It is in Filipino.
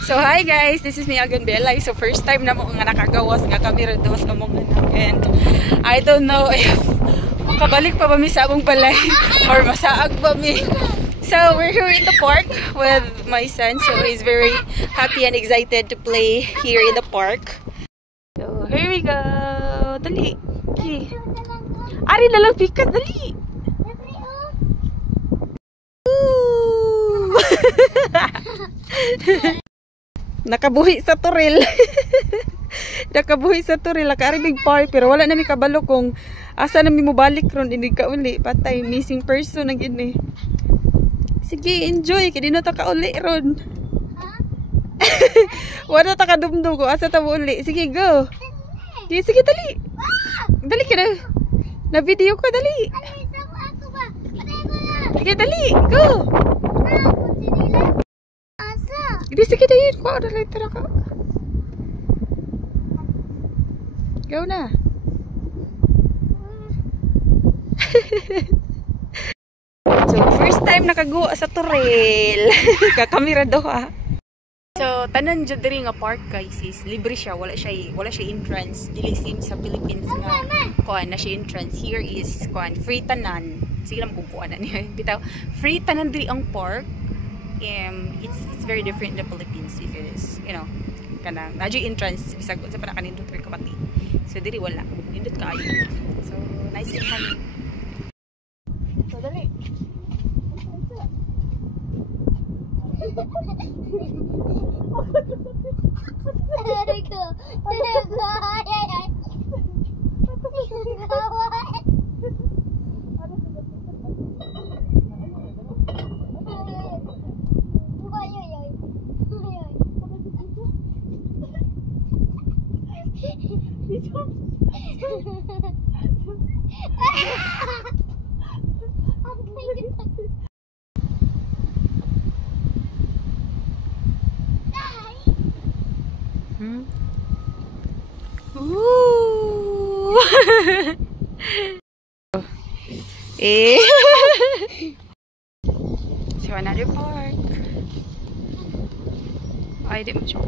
So hi guys, this is me again, Bella. So first time na mo nga nakagawas nga camera dos nga mong anak. And I don't know if makabalik pa ba mi sa among balay or masaag ba mi. So we're here in the park with my son. So he's very happy and excited to play here in the park. So here we go. Dali. Okay. Ari na lang pikas, dali. Nakabuhi sa turil. Nakabuhi sa turil. Nakaaribig park. Pero wala na mi kabalo kung asa na mi mobalik ron. Hindi ka uli. Patay. Missing person na gini. Sige, enjoy. Kaya di na ta ka uli ron. Wala ta ka dumdum ko. Asa ta mo uli. Sige, go. Sige, sige, dali. Dali ka na. Na-video ko, dali. Sige, dali. Go. Hindi, sige na yun. Kuha na lang tara ka. Go na. So, first time nakaguwa sa turil. Kakamera daw ha. So, tanan dyan diri nga park guys is libre siya. Wala siya entrance. Dili sim sa Philippines nga. Kuha na siya entrance. Here is free tanan. Sige lang kukuha na niya. Bitaw, free tanan diri ang park. It's very different in the Philippines because you know kanang nadyo entrance bisag unsa pa na kanindot or kapati. So diri wala nindot kaayo. So nice to have you. So dali. So another park. I didn't show.